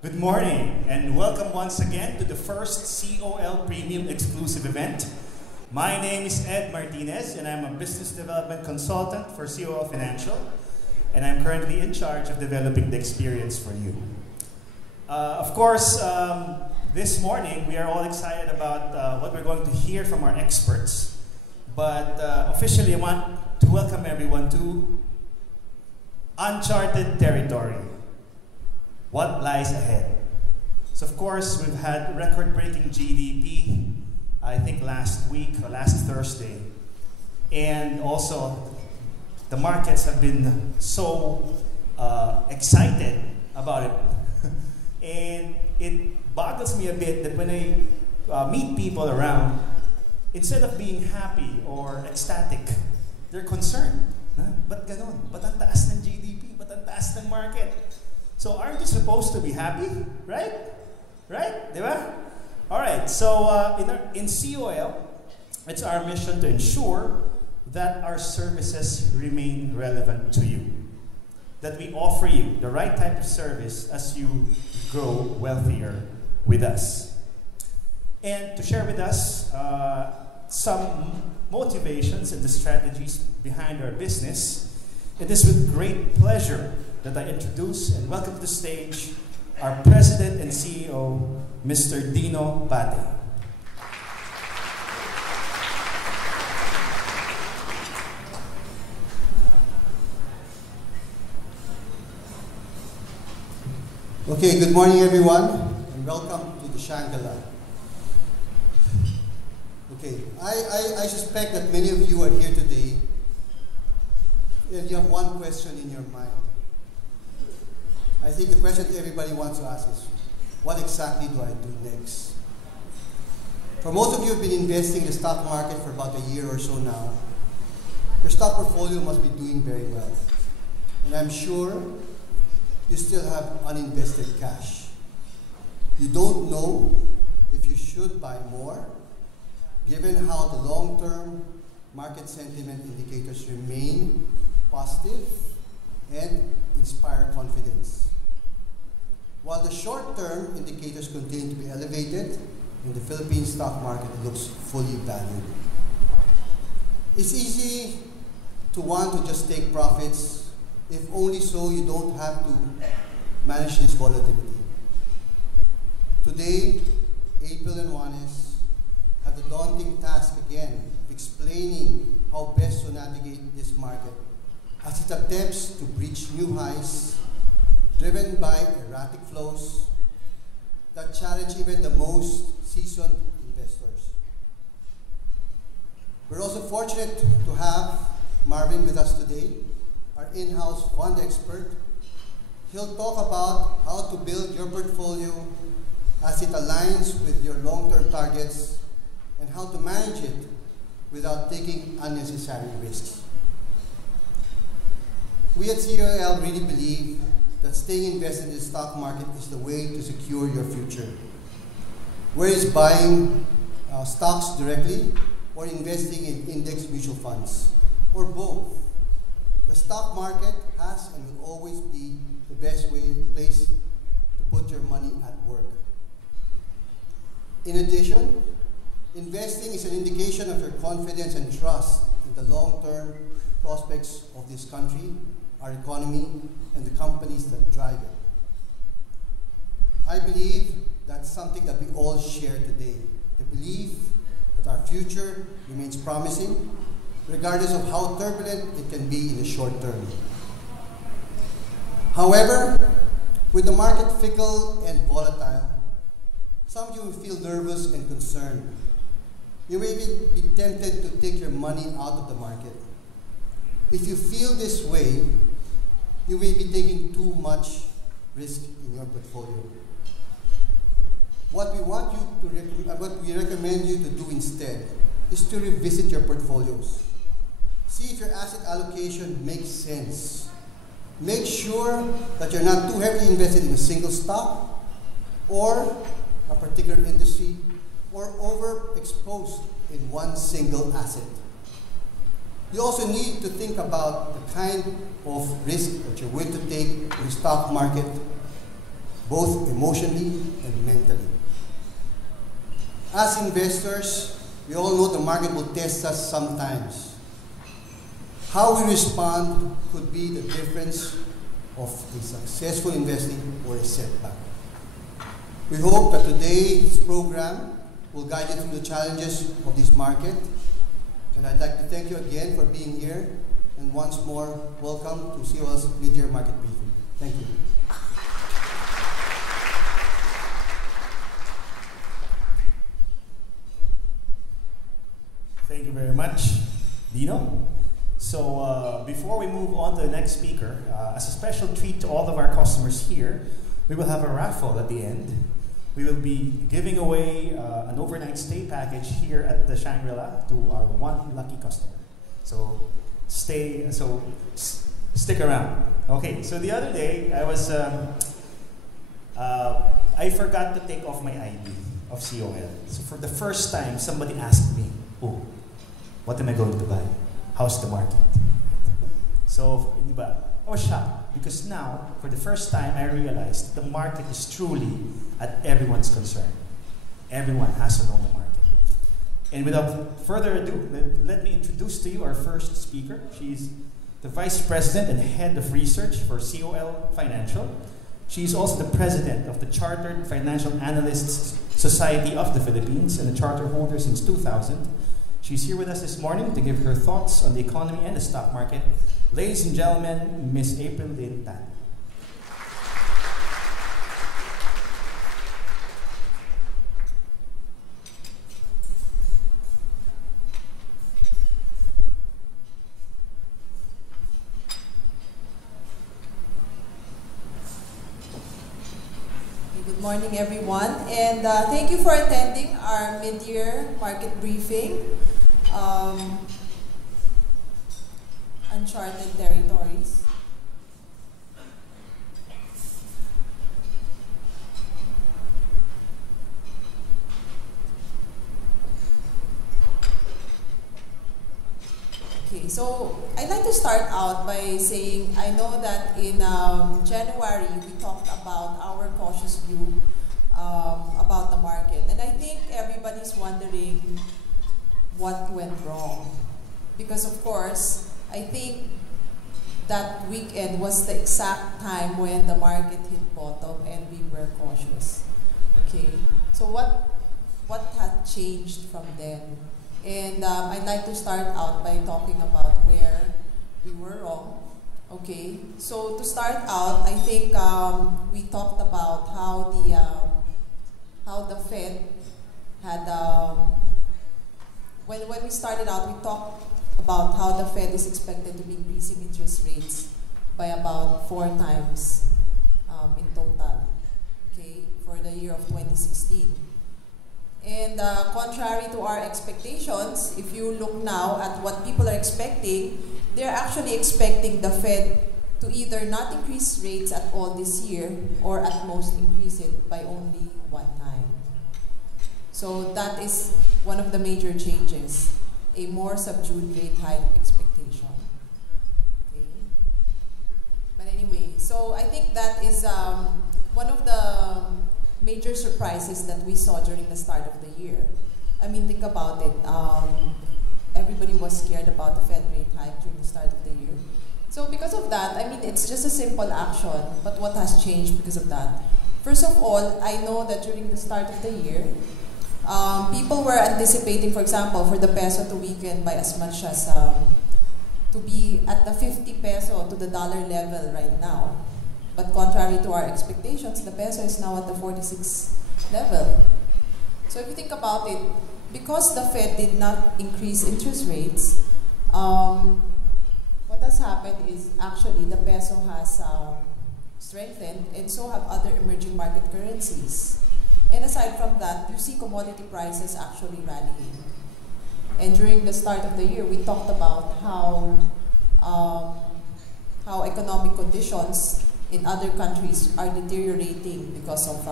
Good morning and welcome once again to the first COL Premium exclusive event. My name is Ed Martinez and I'm a business development consultant for COL Financial, and I'm currently in charge of developing the experience for you. Of course, this morning we are all excited about what we're going to hear from our experts, but officially I want to welcome everyone to uncharted territory. What lies ahead? So of course, we've had record-breaking GDP, I think last week or last Thursday. And also, the markets have been so excited about it. And it boggles me a bit that when I meet people around, instead of being happy or ecstatic, they're concerned. Ba't ganon? Ba't ang taas ng GDP? Ba't ang taas ng market? So aren't you supposed to be happy, right? Right? Diba? All right, so in COL, it's our mission to ensure that our services remain relevant to you. That we offer you the right type of service as you grow wealthier with us. And to share with us some motivations and the strategies behind our business, it is with great pleasure that I introduce and welcome to the stage our President and CEO, Mr. Dino Pate. Okay, good morning everyone, and welcome to the Shangri-La. Okay, I suspect that many of you are here today and you have one question in your mind. I think the question everybody wants to ask is, what exactly do I do next? For most of you who have been investing in the stock market for about a year or so now, your stock portfolio must be doing very well. And I'm sure you still have uninvested cash. You don't know if you should buy more, given how the long-term market sentiment indicators remain positive and inspire confidence. While the short-term indicators continue to be elevated, in the Philippine stock market it looks fully valued. It's easy to want to just take profits, if only so you don't have to manage this volatility. Today, April and Juanes have the daunting task again of explaining how best to navigate this market as it attempts to breach new highs driven by erratic flows that challenge even the most seasoned investors. We're also fortunate to have Marvin with us today, our in-house fund expert. He'll talk about how to build your portfolio as it aligns with your long-term targets and how to manage it without taking unnecessary risks. We at COL really believe that staying invested in the stock market is the way to secure your future. Whereas buying stocks directly or investing in index mutual funds, or both. The stock market has and will always be the best place to put your money at work. In addition, investing is an indication of your confidence and trust in the long-term prospects of this country, our economy, and the companies that drive it. I believe that's something that we all share today, the belief that our future remains promising, regardless of how turbulent it can be in the short term. However, with the market fickle and volatile, some of you will feel nervous and concerned. You may be tempted to take your money out of the market. If you feel this way, you may be taking too much risk in your portfolio. What we recommend you to do instead is to revisit your portfolios. See if your asset allocation makes sense. Make sure that you're not too heavily invested in a single stock or a particular industry or overexposed in one single asset. You also need to think about the kind of risk that you're willing to take in the stock market both emotionally and mentally. As investors, we all know the market will test us sometimes. How we respond could be the difference of a successful investing or a setback. We hope that today's program will guide you through the challenges of this market. And I'd like to thank you again for being here. And once more, welcome to COL's Mid-Year Market Briefing. Thank you. Thank you very much, Dino. So before we move on to the next speaker, as a special treat to all of our customers here, we will have a raffle at the end. We will be giving away an overnight stay package here at the Shangri-La to our one lucky customer. So stick around. Okay, so the other day I was, I forgot to take off my ID of COL. So for the first time, somebody asked me, oh, what am I going to buy? How's the market? So, I was shocked because now, for the first time, I realized the market is truly at everyone's concern. Everyone has to know the market. And without further ado, let me introduce to you our first speaker. She's the Vice President and Head of Research for COL Financial. She's also the President of the Chartered Financial Analysts Society of the Philippines and a charter holder since 2000. She's here with us this morning to give her thoughts on the economy and the stock market. Ladies and gentlemen, Ms. April Lynn Tan. Good morning, everyone, and thank you for attending our mid-year market briefing. Uncharted territories. Okay, so I'd like to start out by saying I know that in January we talked about our cautious view about the market, and I think everybody's wondering what went wrong. Because of course, I think that weekend was the exact time when the market hit bottom and we were cautious. Okay, so what had changed from then? And I'd like to start out by talking about where we were wrong. Okay, so to start out, I think we talked about how the Fed had when we started out, we talked about how the Fed is expected to be increasing interest rates by about 4 times in total, okay, for the year of 2016. And contrary to our expectations, if you look now at what people are expecting, they're actually expecting the Fed to either not increase rates at all this year or at most increase it by only 1 time. So that is one of the major changes, a more subdued rate hike expectation. Okay. But anyway, so I think that is one of the major surprises that we saw during the start of the year. I mean, think about it. Everybody was scared about the Fed rate hike during the start of the year. So because of that, I mean, it's just a simple action, but what has changed because of that? First of all, I know that during the start of the year, people were anticipating, for example, for the peso to weaken by as much as to be at the 50 peso to the dollar level right now. But contrary to our expectations, the peso is now at the 46 level. So if you think about it, because the Fed did not increase interest rates, what has happened is actually the peso has strengthened, and so have other emerging market currencies. And aside from that, you see commodity prices actually rallying. And during the start of the year, we talked about how economic conditions in other countries are deteriorating because of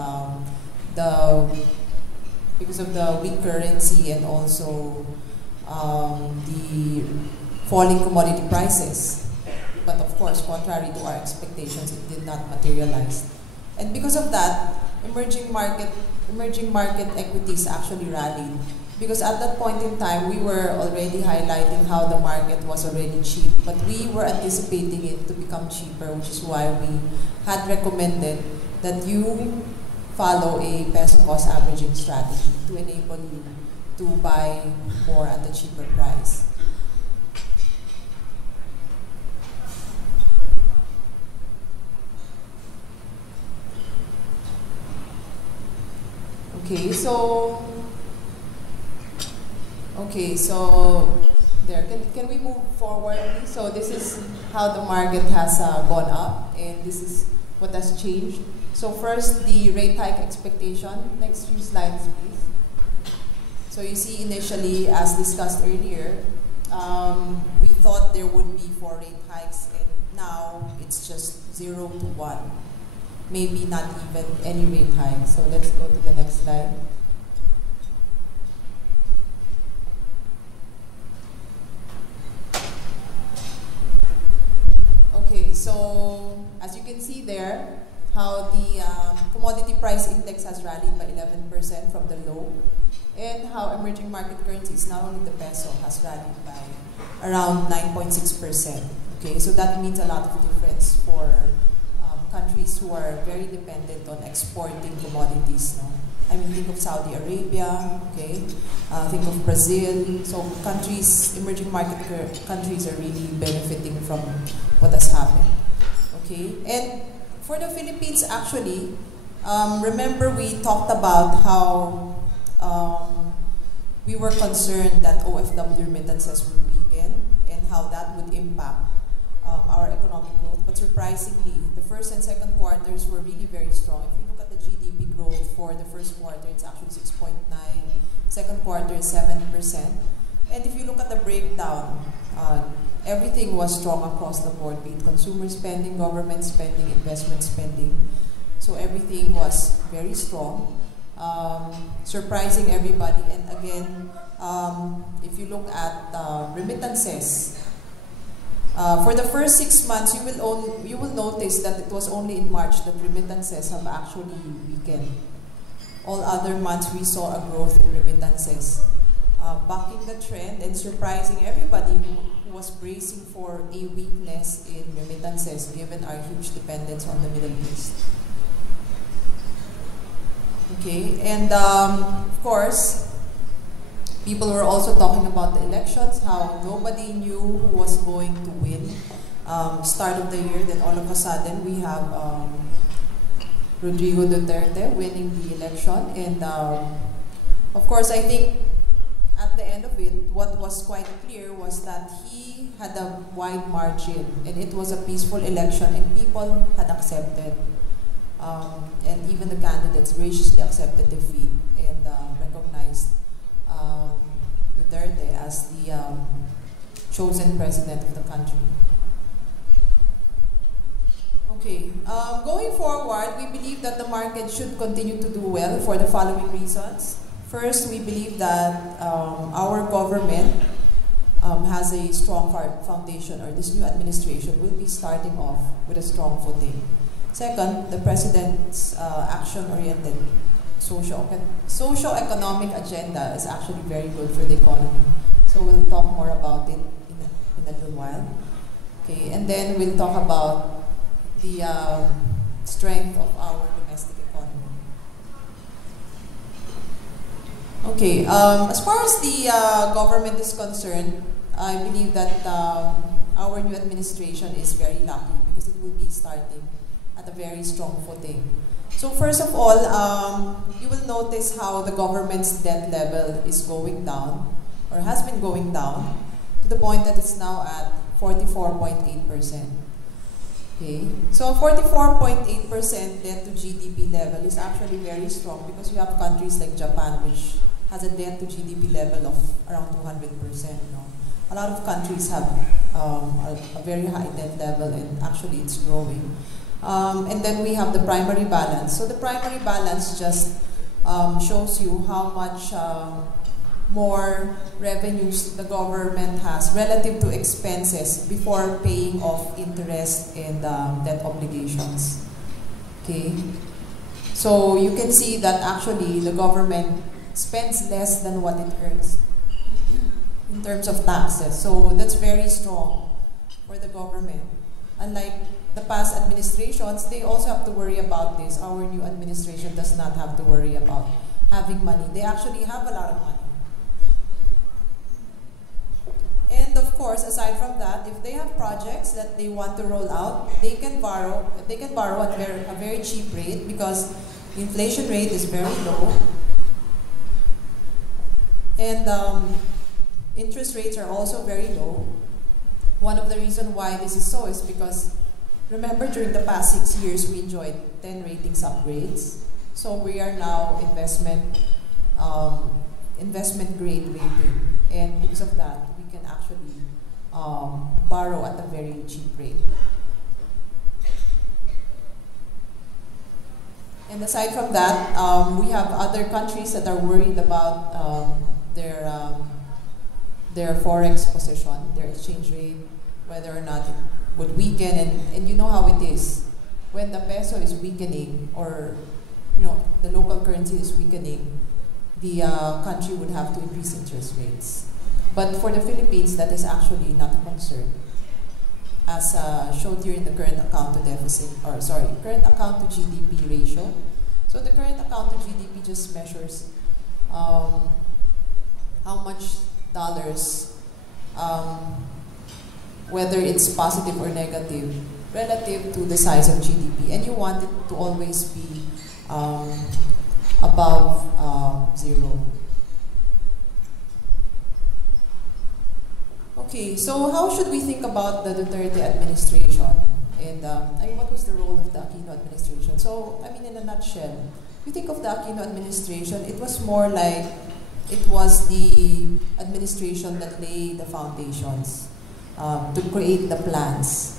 the weak currency and also the falling commodity prices. But of course, contrary to our expectations, it did not materialize. And because of that, emerging market equities actually rallied. Because at that point in time, we were already highlighting how the market was already cheap. But we were anticipating it to become cheaper, which is why we had recommended that you follow a peso cost averaging strategy to enable you to buy more at a cheaper price. Okay, so there. Can we move forward, please? So this is how the market has gone up, and this is what has changed. So first, the rate hike expectation. Next few slides, please. So you see, initially, as discussed earlier, we thought there would be 4 rate hikes, and now it's just 0 to 1. Maybe not even any rate hike. So let's go to the next slide. Okay, so as you can see there, how the commodity price index has rallied by 11% from the low, and how emerging market currencies, not only the peso, has rallied by around 9.6%. Okay, so that means a lot of difference for countries who are very dependent on exporting commodities. No? I mean, think of Saudi Arabia, okay? Think of Brazil. So countries, emerging market countries are really benefiting from what has happened, okay? And for the Philippines, actually, remember we talked about how we were concerned that OFW remittances would weaken and how that would impact our economic growth. But surprisingly, the first and second quarters were really very strong. If you look at the GDP growth for the first quarter, it's actually 6.9. Second quarter is 7%. And if you look at the breakdown, everything was strong across the board, be it consumer spending, government spending, investment spending. So everything was very strong, surprising everybody. And again, if you look at remittances, for the first 6 months, you will notice that it was only in March that remittances have actually weakened. All other months, we saw a growth in remittances, bucking the trend and surprising everybody who was bracing for a weakness in remittances given our huge dependence on the Middle East. Okay, and of course, people were also talking about the elections, how nobody knew who was going to win. Start of the year, then all of a sudden we have Rodrigo Duterte winning the election. And of course, I think at the end of it, what was quite clear was that he had a wide margin and it was a peaceful election and people had accepted. And even the candidates graciously accepted defeat and recognized Duterte as the chosen president of the country. Okay, going forward, we believe that the market should continue to do well for the following reasons. First, we believe that our government has a strong foundation, or this new administration will be starting off with a strong footing. Second, the president's action-oriented socio-economic agenda is actually very good for the economy. So we'll talk more about it in a little while. Okay, and then we'll talk about the strength of our domestic economy. Okay, as far as the government is concerned, I believe that our new administration is very lucky because it will be starting at a very strong footing. So first of all, you will notice how the government's debt level is going down, or has been going down, to the point that it's now at 44.8%. Okay, so 44.8% debt to GDP level is actually very strong because you have countries like Japan, which has a debt to GDP level of around 200%. No? A lot of countries have a very high debt level, and actually it's growing. And then we have the primary balance. So the primary balance just shows you how much more revenues the government has relative to expenses before paying off interest and debt obligations. Okay? So you can see that actually the government spends less than what it earns in terms of taxes. So that's very strong for the government. Unlike the past administrations, they also have to worry about this. Our new administration does not have to worry about having money. They actually have a lot of money. And of course, aside from that, if they have projects that they want to roll out, they can borrow at a very cheap rate because the inflation rate is very low. And interest rates are also very low. One of the reasons why this is so is because, remember, during the past 6 years, we enjoyed 10 ratings upgrades. So we are now investment grade rating. And because of that, we can actually borrow at a very cheap rate. And aside from that, we have other countries that are worried about their forex position, their exchange rate, whether or not it would weaken. And you know how it is. When the peso is weakening, or the local currency is weakening, the country would have to increase interest rates. But for the Philippines, that is actually not a concern, as showed here in the current account to GDP ratio. So the current account to GDP just measures how much dollars, whether it's positive or negative, relative to the size of GDP. And you want it to always be above 0. Okay, so how should we think about the Duterte administration? And what was the role of the Aquino administration? So, in a nutshell, if you think of the Aquino administration, it was more like it was the administration that laid the foundations to create the plans.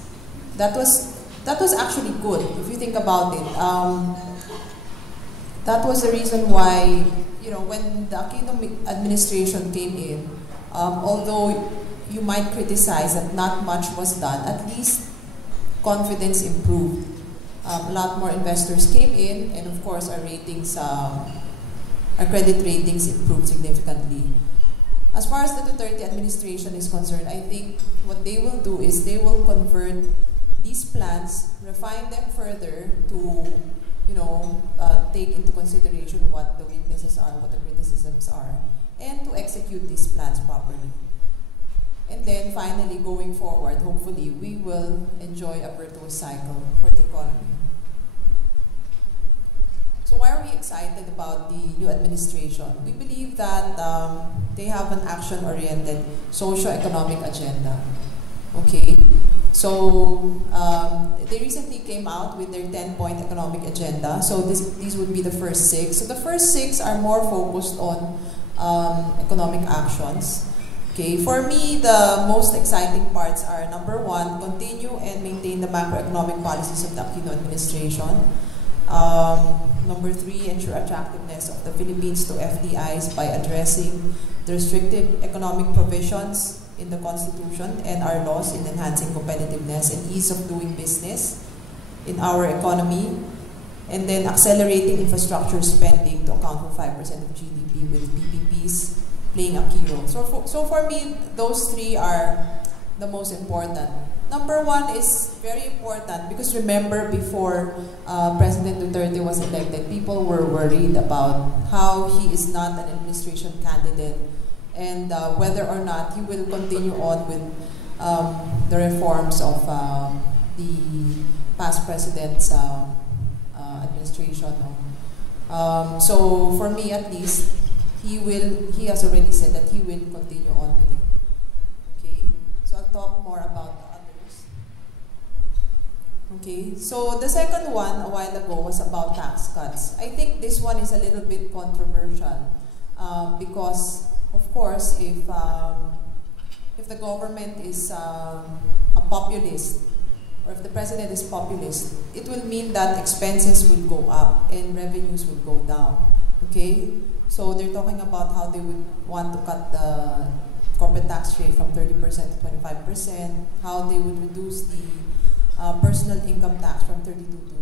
That was actually good, if you think about it. That was the reason why, when the Aquino administration came in, although you might criticize that not much was done, at least confidence improved. A lot more investors came in, and of course our ratings, our credit ratings improved significantly. As far as the Duterte administration is concerned, I think what they will do is they will convert these plans, refine them further to take into consideration what the weaknesses are, what the criticisms are, and to execute these plans properly. And then finally, going forward, hopefully, we will enjoy a virtuous cycle for the economy. So why are we excited about the new administration? We believe that they have an action-oriented socio-economic agenda. Okay, so they recently came out with their 10-point economic agenda. So these would be the first 6. So the first 6 are more focused on economic actions. Okay, for me, the most exciting parts are, number 1, continue and maintain the macroeconomic policies of the Aquino administration. Number 3, ensure attractiveness of the Philippines to FDIs by addressing the restrictive economic provisions in the Constitution and our laws in enhancing competitiveness and ease of doing business in our economy. And then accelerating infrastructure spending to account for 5% of GDP with PPPs playing a key role. So for me, those 3 are the most important. Number 1 is very important because remember, before President Duterte was elected, people were worried about how he is not an administration candidate and whether or not he will continue on with the reforms of the past president's administration. So for me, at least, he has already said that he will continue on with it. Okay, so I'll talk more about the others. Okay, so the second one a while ago was about tax cuts. I think this one is a little bit controversial because, of course, if the government is a populist, or if the president is populist, it will mean that expenses will go up and revenues will go down. Okay, so they're talking about how they would want to cut the corporate tax rate from 30% to 25%, how they would reduce the personal income tax from 32 to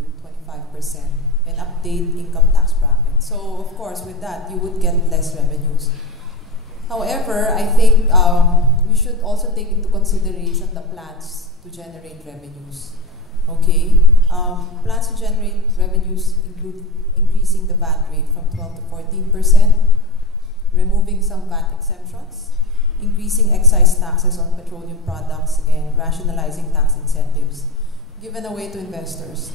and update income tax bracket. So of course with that you would get less revenues. However, I think we should also take into consideration the plans to generate revenues. Okay, plans to generate revenues include increasing the VAT rate from 12 to 14%, removing some VAT exemptions, increasing excise taxes on petroleum products, and rationalizing tax incentives given away to investors.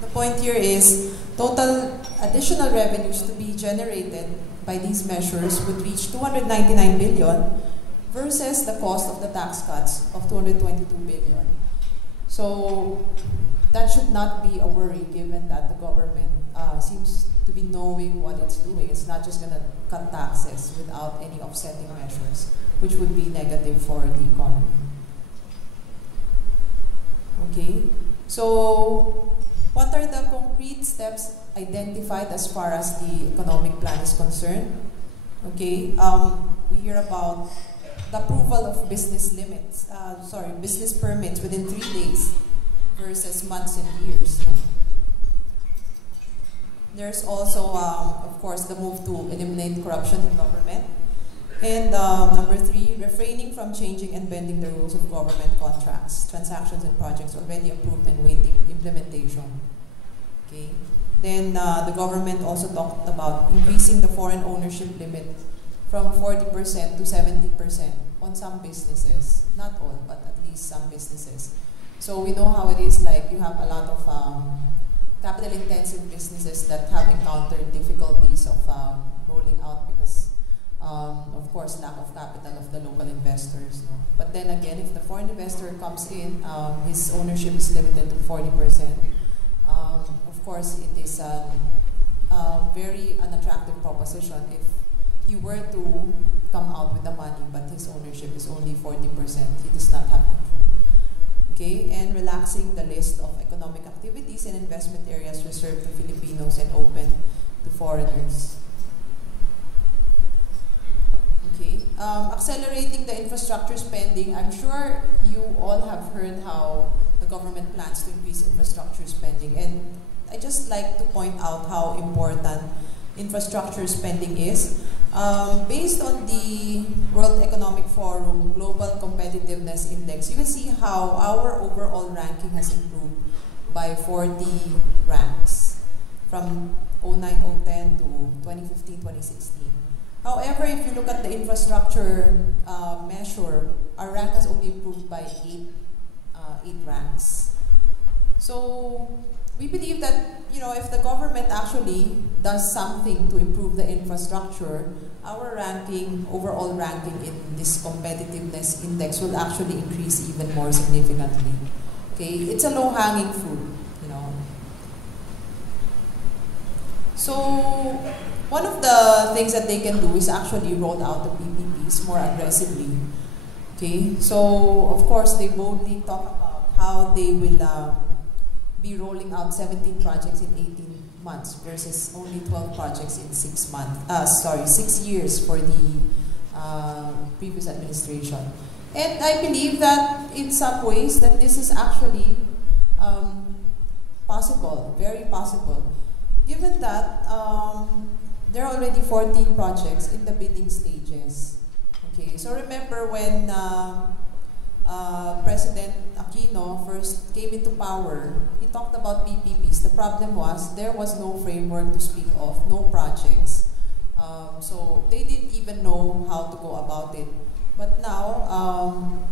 The point here is total additional revenues to be generated by these measures would reach 299 billion versus the cost of the tax cuts of 222 billion. So that should not be a worry given that the government seems to be knowing what it's doing. It's not just going to cut taxes without any offsetting measures, which would be negative for the economy. Okay, so what are the concrete steps identified as far as the economic plan is concerned? Okay, we hear about the approval of business limits, business permits within 3 days versus months and years. There's also, of course, the move to eliminate corruption in government. And number 3, refraining from changing and bending the rules of government contracts, transactions and projects already approved and waiting implementation. Okay. Then the government also talked about increasing the foreign ownership limit from 40% to 70% on some businesses. Not all, but at least some businesses. So we know how it is, like you have a lot of capital-intensive businesses that have encountered difficulties of rolling out because, of course, lack of capital of the local investors. No? But then again, if the foreign investor comes in, his ownership is limited to 40%. Of course, it is a very unattractive proposition if he were to come out with the money, but his ownership is only 40%. He does not have control. Okay, and relaxing the list of economic activities and investment areas reserved to Filipinos and open to foreigners. Okay, accelerating the infrastructure spending. I'm sure you all have heard how the government plans to increase infrastructure spending, and I just like to point out how important infrastructure spending is. Based on the World Economic Forum Global Competitiveness Index, you can see how our overall ranking has improved by 40 ranks from 09-010 to 2015-2016. However, if you look at the infrastructure measure, our rank has only improved by 8 ranks. So we believe that, you know, if the government actually does something to improve the infrastructure, our ranking, overall ranking in this competitiveness index will actually increase even more significantly. Okay, it's a low-hanging fruit, you know. So one of the things that they can do is actually roll out the PPPs more aggressively. Okay, so of course they boldly talk about how they will be rolling out 17 projects in 18 months versus only 12 projects in 6 years for the previous administration. And I believe that in some ways that this is actually possible, very possible, given that there are already 14 projects in the bidding stages. Okay, so remember when President Aquino first came into power, he talked about PPPs. The problem was there was no framework to speak of, no projects. So they didn't even know how to go about it. But now,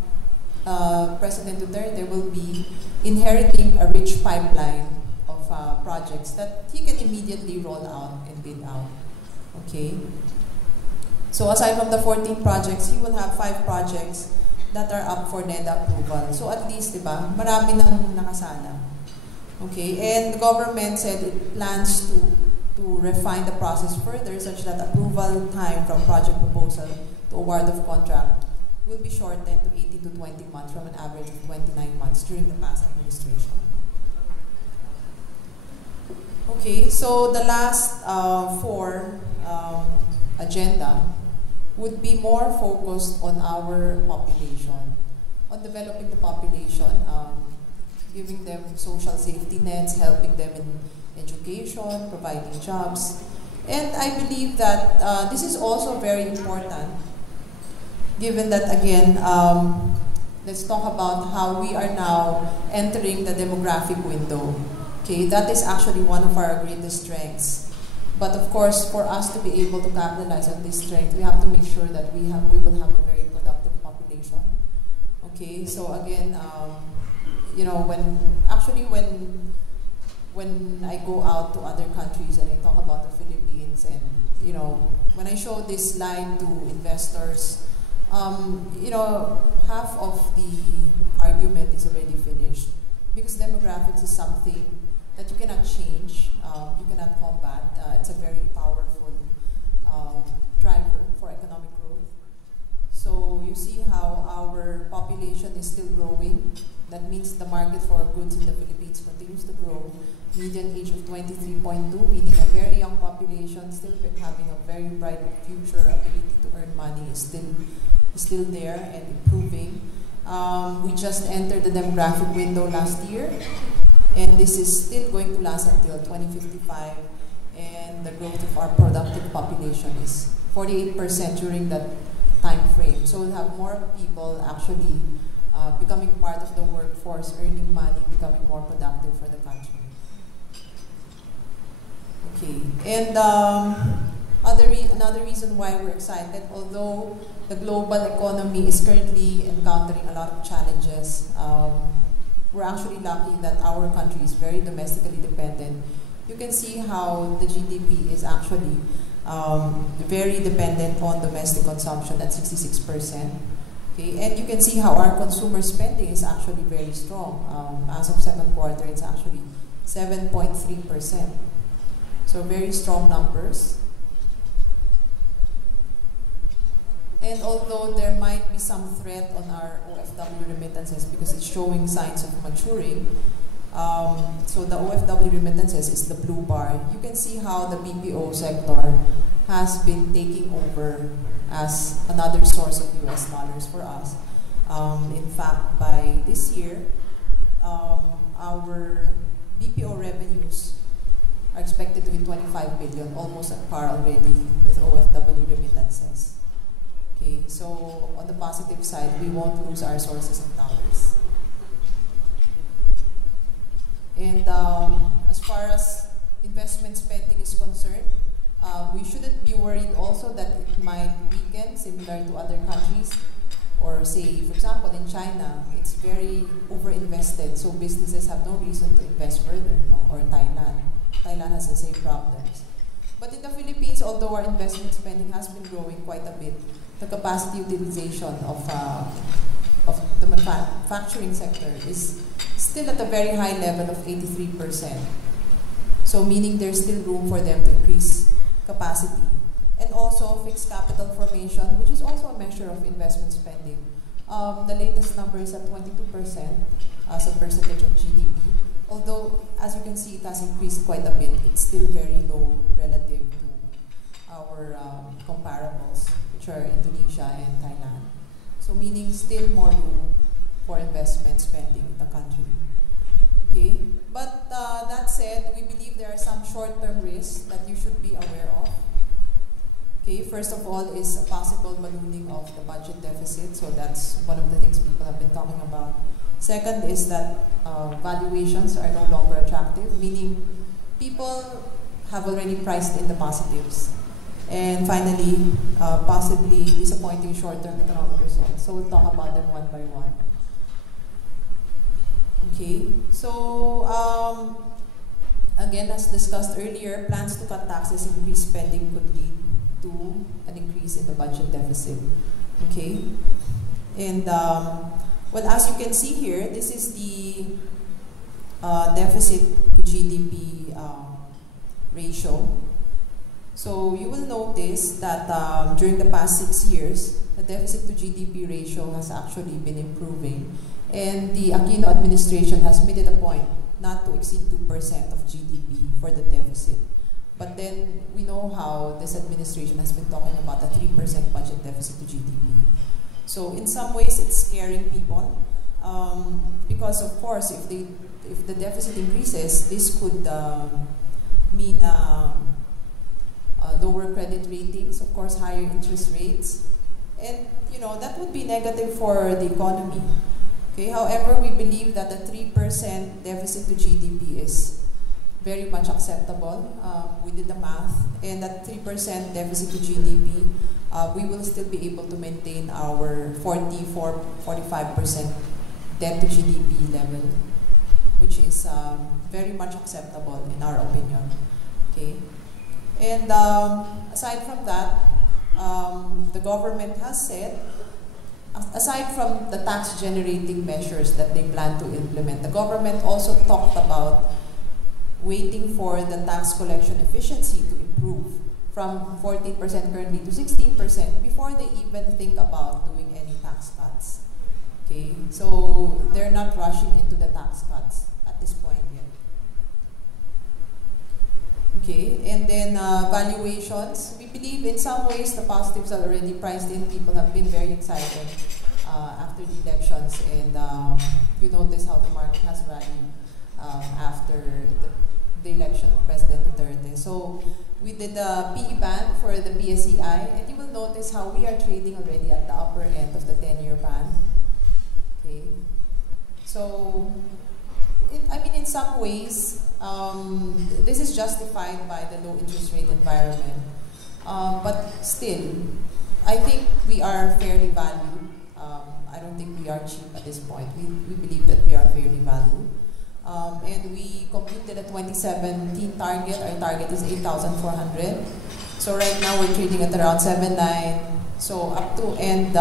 President Duterte will be inheriting a rich pipeline of projects that he can immediately roll out and bid out. Okay? So aside from the 14 projects, he will have 5 projects that are up for NEDA approval. So at least, diba, marami nang nakasala. Okay, and the government said it plans to refine the process further such that approval time from project proposal to award of contract will be shortened to 18 to 20 months from an average of 29 months during the past administration. Okay, so the last 4 agenda would be more focused on our population, on developing the population. giving them social safety nets, helping them in education, providing jobs. And I believe that this is also very important, given that, again, let's talk about how we are now entering the demographic window. Okay, that is actually one of our greatest strengths. But of course, for us to be able to capitalize on this strength, we have to make sure that we will have a very productive population. Okay, so again, you know, when I go out to other countries and I talk about the Philippines, and you know, when I show this slide to investors, you know, half of the argument is already finished, because demographics is something that you cannot change, you cannot combat. It's a very powerful driver for economic growth. So you see how our population is still growing. That means the market for goods in the Philippines continues to grow. Median age of 23.2, meaning a very young population, still having a very bright future, ability to earn money is still there and improving. We just entered the demographic window last year, and this is still going to last until 2055, and the growth of our productive population is 48% during that time frame. So we'll have more people actually becoming part of the workforce, earning money, becoming more productive for the country. Okay, and another reason why we're excited, although the global economy is currently encountering a lot of challenges, we're actually lucky that our country is very domestically dependent. You can see how the GDP is actually very dependent on domestic consumption at 66%. Okay, and you can see how our consumer spending is actually very strong. As of second quarter, it's actually 7.3%. So very strong numbers. And although there might be some threat on our OFW remittances because it's showing signs of maturing, so the OFW remittances is the blue bar. You can see how the BPO sector has been taking over as another source of US dollars for us. In fact, by this year, our BPO revenues are expected to be 25 billion, almost at par already with OFW remittances. Okay, so on the positive side, we won't lose our sources of dollars. And as far as investment spending is concerned, we shouldn't be worried also that it might weaken similar to other countries. Or say, for example, in China, it's very overinvested, so businesses have no reason to invest further, no? Or Thailand. Thailand has the same problems. But in the Philippines, although our investment spending has been growing quite a bit, the capacity utilization of the manufacturing sector is still at a very high level of 83%. So meaning there's still room for them to increase capacity. And also fixed capital formation, which is also a measure of investment spending. The latest number is at 22% as a percentage of GDP. Although, as you can see, it has increased quite a bit. It's still very low relative to our comparables, which are Indonesia and Thailand. So meaning still more room for investment spending in the country. Okay, but that said, we believe there are some short-term risks that you should be aware of. Okay, first of all is a possible ballooning of the budget deficit. So that's one of the things people have been talking about. Second is that valuations are no longer attractive, meaning people have already priced in the positives. And finally, possibly disappointing short-term economic results. So we'll talk about them one by one. Okay, so again, as discussed earlier, plans to cut taxes, increase spending could lead to an increase in the budget deficit. Okay, and well, as you can see here, this is the deficit to GDP ratio. So you will notice that during the past 6 years, the deficit to GDP ratio has actually been improving. And the Aquino administration has made it a point not to exceed 2% of GDP for the deficit. But then we know how this administration has been talking about a 3% budget deficit to GDP. So in some ways, it's scaring people. Because of course, if the deficit increases, this could mean lower credit ratings, of course, higher interest rates, and that would be negative for the economy. Okay. However, we believe that the 3% deficit to GDP is very much acceptable. We did the math, and that 3% deficit to GDP, we will still be able to maintain our 44-45% debt to GDP level, which is very much acceptable in our opinion. Okay, and aside from that, the government has said, aside from the tax-generating measures that they plan to implement, the government also talked about waiting for the tax collection efficiency to improve from 14% currently to 16% before they even think about doing any tax cuts. Okay, so they're not rushing into the tax cuts at this point yet. Okay, and then valuations. We believe in some ways the positives are already priced in. People have been very excited after the elections, and you notice how the market has rallied after the election of President Duterte. So we did the PE band for the PSEI, and you will notice how we are trading already at the upper end of the 10-year band. Okay, so in some ways, this is justified by the low interest rate environment. But still, I think we are fairly valued. I don't think we are cheap at this point. We believe that we are fairly valued. And we computed a 2017 target. Our target is 8,400. So right now we're trading at around 7.9. So up to end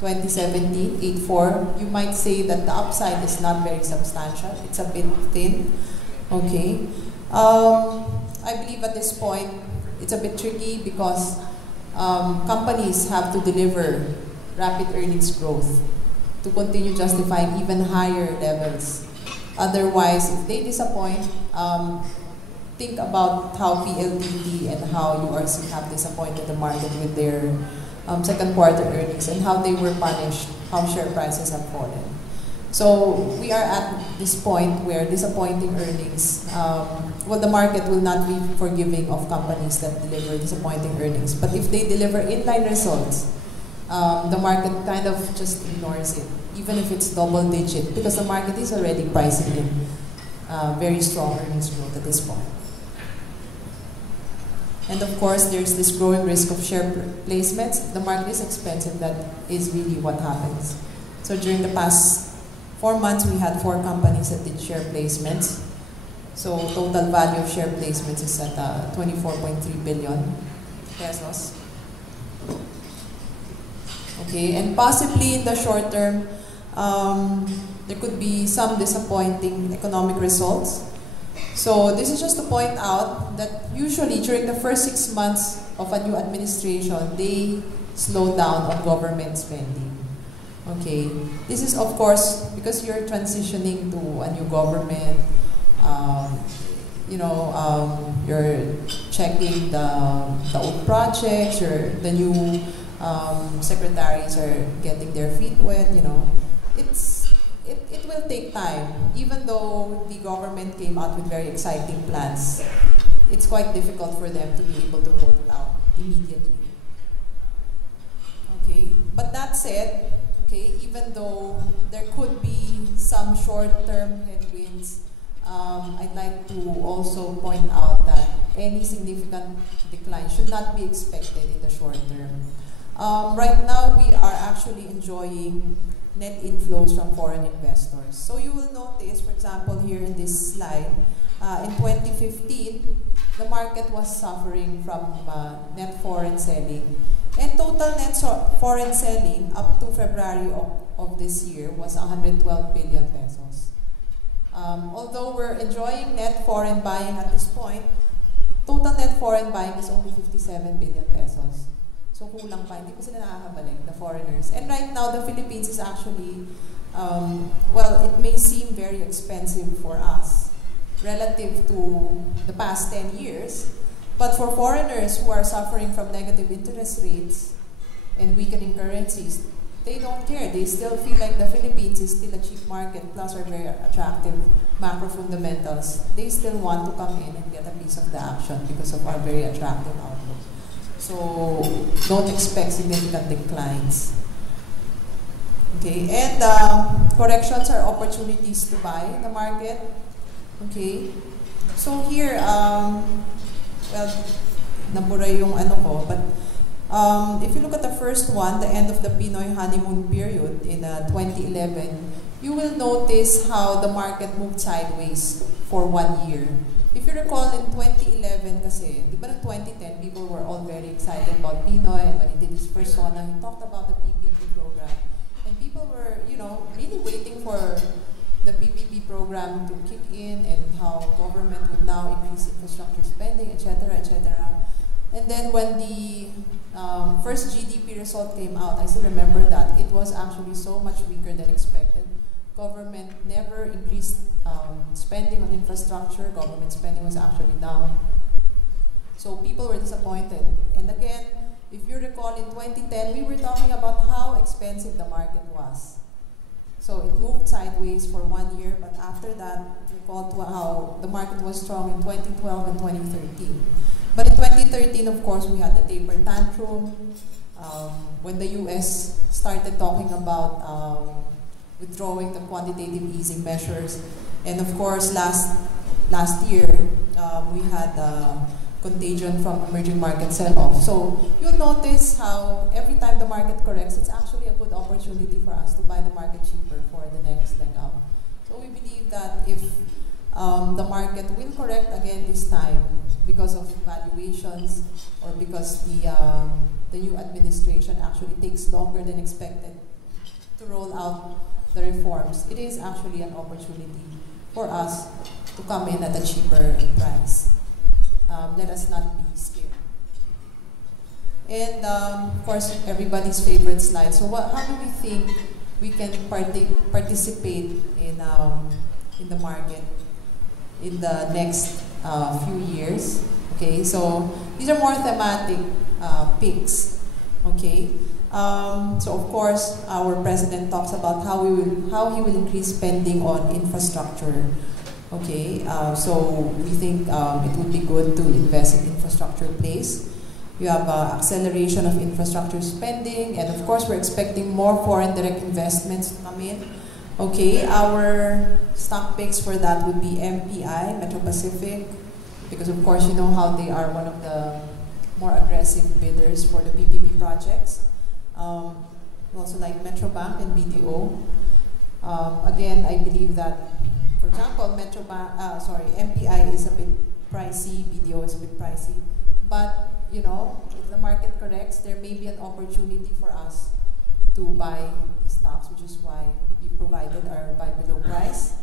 2017, 8.4. You might say that the upside is not very substantial. It's a bit thin. Okay. I believe at this point it's a bit tricky because companies have to deliver rapid earnings growth to continue justifying even higher levels. Otherwise, if they disappoint, think about how PLDT and how URC have disappointed the market with their second quarter earnings and how they were punished, how share prices have fallen. So we are at this point where disappointing earnings, well, the market will not be forgiving of companies that deliver disappointing earnings. But if they deliver inline results, the market kind of just ignores it, even if it's double digit, because the market is already pricing in very strong earnings growth at this point. And of course, there's this growing risk of share placements. If the market is expensive, that is really what happens. So during the past 4 months, we had 4 companies that did share placements. So total value of share placements is at 24.3 billion pesos. Okay, and possibly in the short term, there could be some disappointing economic results. So this is just to point out that usually during the first 6 months of a new administration, they slow down on government spending. Okay, this is of course because you're transitioning to a new government. You're checking the old projects, the new secretaries are getting their feet wet. It will take time. Even though the government came out with very exciting plans, it's quite difficult for them to be able to roll it out immediately. Okay, but that said, okay, even though there could be some short-term headwinds, I'd like to also point out that any significant decline should not be expected in the short term. Right now, we are actually enjoying net inflows from foreign investors. So you will notice, for example, here in this slide, in 2015, the market was suffering from net foreign selling. And total net foreign selling up to February of this year was 112 billion pesos. Although we're enjoying net foreign buying at this point, total net foreign buying is only 57 billion pesos. So kulang pa, hindi pa sila nakakabalik, the foreigners. And right now, the Philippines is actually, well, it may seem very expensive for us relative to the past 10 years, but for foreigners who are suffering from negative interest rates and weakening currencies, they don't care. They still feel like the Philippines is still a cheap market, plus are very attractive macro fundamentals. They still want to come in and get a piece of the action because of our very attractive outlook. So don't expect significant declines. Okay, and corrections are opportunities to buy in the market. Okay, so here, well, nabura yung ano ko, but if you look at the first one, the end of the Pinoy honeymoon period in 2011, you will notice how the market moved sideways for 1 year. If you recall, in 2011 kasi, di ba in 2010, people were all very excited about Pinoy, and when he did his persona, he talked about the PPP program. And people were, you know, really waiting for the PPP program to kick in and how government would now increase infrastructure spending, etc., etc. And then when the first GDP result came out, I still remember that it was actually so much weaker than expected. Government never increased spending on infrastructure. Government spending was actually down. So people were disappointed. And again, if you recall, in 2010, we were talking about how expensive the market was. So it moved sideways for 1 year, but after that, recall to how the market was strong in 2012 and 2013. But in 2013, of course, we had the taper tantrum, when the US started talking about withdrawing the quantitative easing measures. And of course, last year, we had contagion from emerging market sell-off. So you'll notice how every time the market corrects, it's actually a good opportunity for us to buy the market cheaper for the next leg up. So we believe that if the market will correct again this time because of valuations or because the new administration actually takes longer than expected to roll out the reforms, it is actually an opportunity for us to come in at a cheaper price. Let us not be scared. And of course, everybody's favorite slide. So how do we think we can participate in the market in the next few years? Okay, so these are more thematic picks. Okay, so of course, our president talks about how he will increase spending on infrastructure. Okay, so we think it would be good to invest in infrastructure plays. You have acceleration of infrastructure spending, and of course, we're expecting more foreign direct investments to come in. Okay, our stock picks for that would be MPI, Metro Pacific, because of course you know how they are one of the more aggressive bidders for the PPP projects. Also like Metrobank and BDO. Again, I believe that, for example, MPI is a bit pricey, BDO is a bit pricey, but you know, if the market corrects, there may be an opportunity for us to buy these stocks, which is why we provided our buy below price.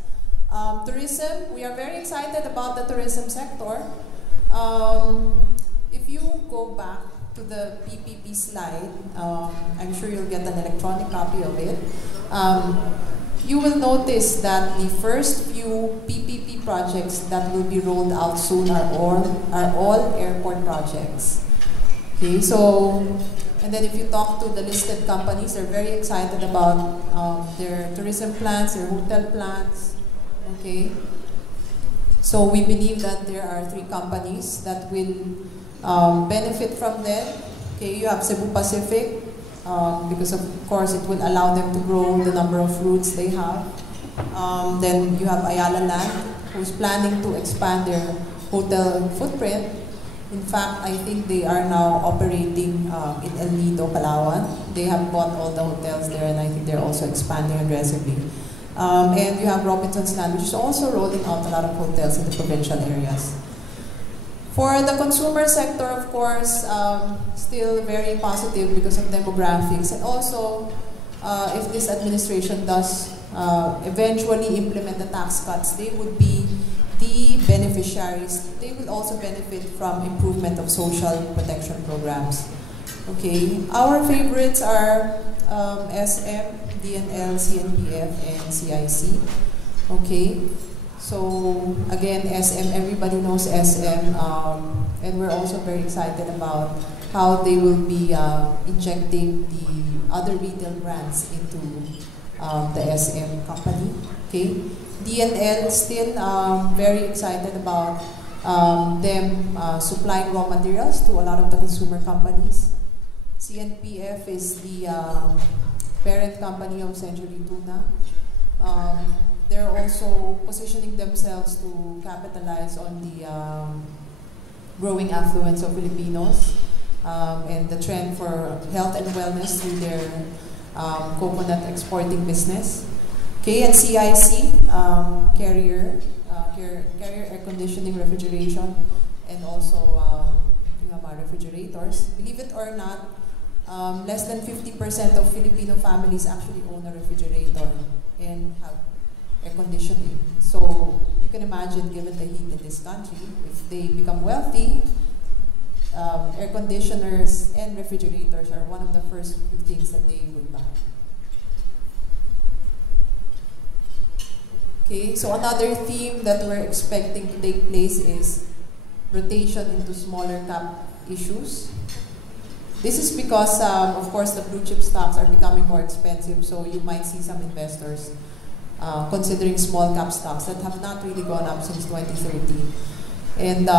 Tourism, we are very excited about the tourism sector. If you go back to the PPP slide, I'm sure you'll get an electronic copy of it. You will notice that the first few PPP projects that will be rolled out soon are all airport projects. Okay, so, and then if you talk to the listed companies, they're very excited about their tourism plans, their hotel plans. Okay, so we believe that there are 3 companies that will benefit from them. Okay, you have Cebu Pacific, because of course it will allow them to grow the number of routes they have. Then you have Ayala Land, who's planning to expand their hotel footprint. In fact, I think they are now operating in El Nido, Palawan. They have bought all the hotels there, and I think they're also expanding aggressively. And you have Robinson's Land, which is also rolling out a lot of hotels in the provincial areas. For the consumer sector, of course, still very positive because of demographics. And also, if this administration does eventually implement the tax cuts, they would be the beneficiaries. They will also benefit from improvement of social protection programs. Okay, our favorites are SM, DNL, CNPF, and CIC. Okay, so again, SM, everybody knows SM, and we're also very excited about how they will be injecting the other retail brands into the SM company. Okay, DNL still very excited about them supplying raw materials to a lot of the consumer companies. CNPF is the parent company of Century Tuna. They're also positioning themselves to capitalize on the growing affluence of Filipinos and the trend for health and wellness through their coconut exporting business. Okay, and CIC, Carrier air conditioning, refrigeration, and also refrigerators. Believe it or not, less than 50% of Filipino families actually own a refrigerator and have air conditioning. So you can imagine, given the heat in this country, if they become wealthy, air conditioners and refrigerators are one of the first few things that they will buy. Okay, so another theme that we're expecting to take place is rotation into smaller cap issues. This is because, of course, the blue chip stocks are becoming more expensive, so you might see some investors considering small cap stocks that have not really gone up since 2013. And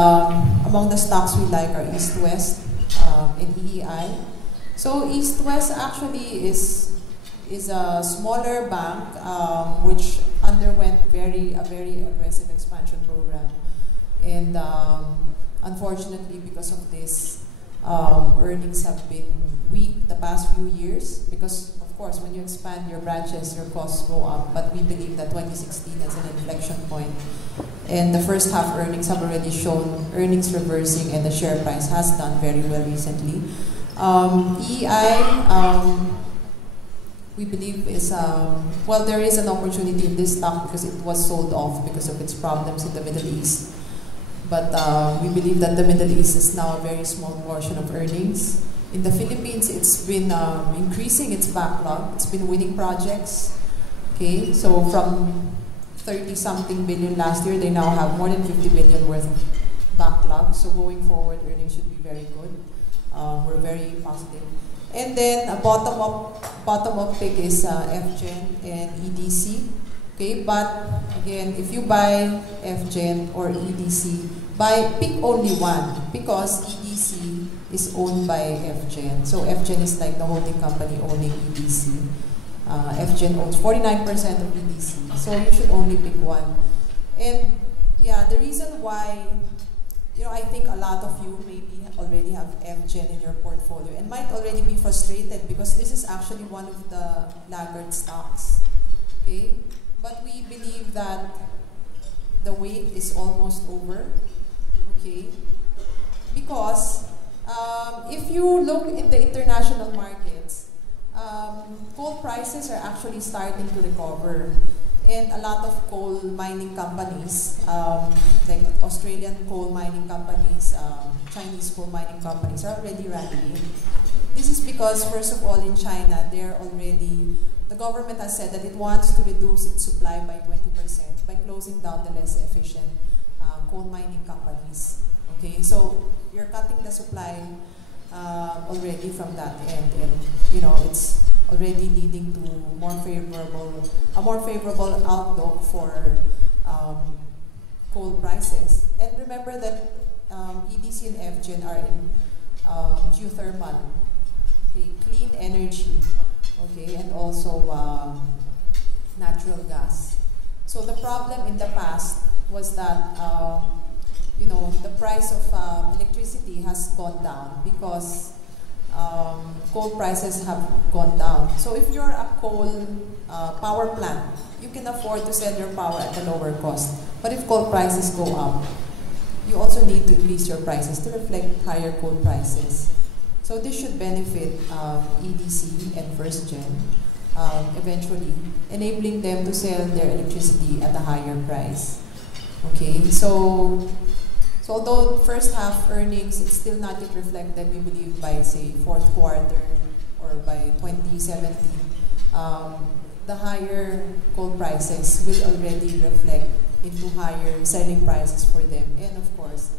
among the stocks we like are East West and EEI. So East West actually is a smaller bank which underwent a very aggressive expansion program. And unfortunately, because of this, earnings have been weak the past few years because, of course, when you expand your branches, your costs go up. But we believe that 2016 is an inflection point. And the first half earnings have already shown earnings reversing, and the share price has done very well recently. EI, we believe is, well, there is an opportunity in this stock because it was sold off because of its problems in the Middle East. But we believe that the Middle East is now a very small portion of earnings. In the Philippines, it's been increasing its backlog. It's been winning projects. Okay, so from 30-something billion last year, they now have more than 50 billion worth of backlog. So going forward, earnings should be very good. We're very positive. And then a bottom-up pick is FGen and EDC. Okay, but again, if you buy FGen or EDC, pick only one because EDC is owned by FGen. So FGen is like the holding company owning EDC. FGen owns 49% of EDC, so you should only pick one. And yeah, the reason why, I think a lot of you maybe already have FGen in your portfolio and might already be frustrated because this is actually one of the laggard stocks. Okay, but we believe that the wait is almost over. Okay, because if you look in the international markets, coal prices are actually starting to recover. And a lot of coal mining companies, like Australian coal mining companies, Chinese coal mining companies are already rallying. This is because, first of all, in China, the government has said that it wants to reduce its supply by 20% by closing down the less efficient coal mining companies. Okay, so you're cutting the supply already from that end, and it's already leading to a more favorable outlook for coal prices. And remember that EDC and FGen are in geothermal, okay, clean energy, okay, and also natural gas. So the problem in the past was that the price of electricity has gone down because coal prices have gone down. So if you're a coal power plant, you can afford to sell your power at a lower cost. But if coal prices go up, you also need to increase your prices to reflect higher coal prices. So this should benefit EDC and FirstGen eventually, enabling them to sell their electricity at a higher price. Okay, so although first half earnings, it's still not yet reflected, we believe, by, say, fourth quarter or by 2017, the higher coal prices will already reflect into higher selling prices for them and, of course,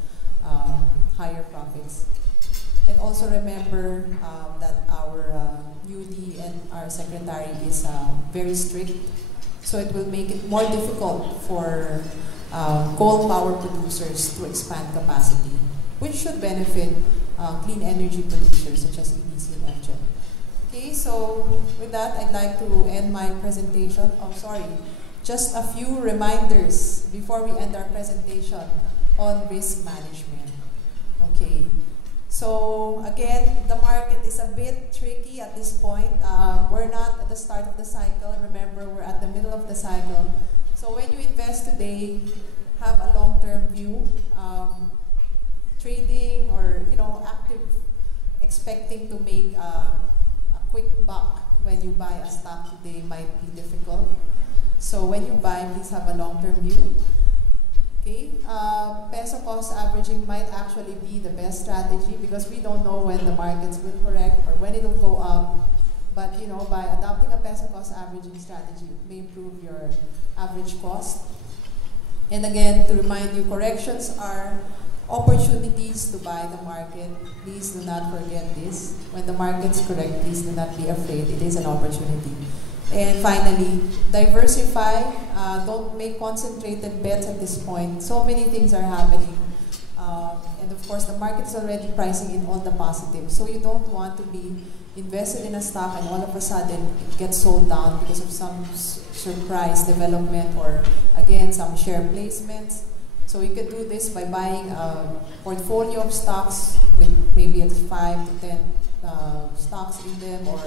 higher profits. And also remember that our UD and our secretary is very strict. So it will make it more difficult for coal power producers to expand capacity, which should benefit clean energy producers such as EDC and FGEN. Okay, so with that, I'd like to end my presentation. Oh, sorry. Just a few reminders before we end our presentation on risk management. Okay. So again, the market is a bit tricky at this point. We're not at the start of the cycle. Remember, we're at the middle of the cycle. So when you invest today, have a long-term view. Trading or active, expecting to make a quick buck when you buy a stock today might be difficult. So when you buy, please have a long-term view. Okay, peso cost averaging might actually be the best strategy because we don't know when the markets will correct or when it will go up. But by adopting a peso cost averaging strategy, it may improve your average cost. And again, to remind you, corrections are opportunities to buy the market. Please do not forget this. When the market's correct, please do not be afraid. It is an opportunity. And finally, diversify. Don't make concentrated bets at this point. So many things are happening. And of course, the market is already pricing in all the positives. So you don't want to be invested in a stock and all of a sudden it gets sold down because of some surprise development or, again, some share placements. So you can do this by buying a portfolio of stocks with maybe 5 to 10 stocks in them, or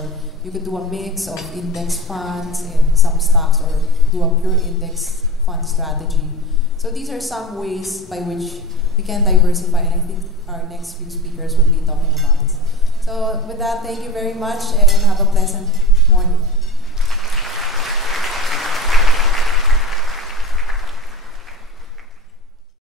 you could do a mix of index funds and some stocks, or do a pure index fund strategy. So these are some ways by which we can diversify, and I think our next few speakers will be talking about this. So with that, thank you very much and have a pleasant morning.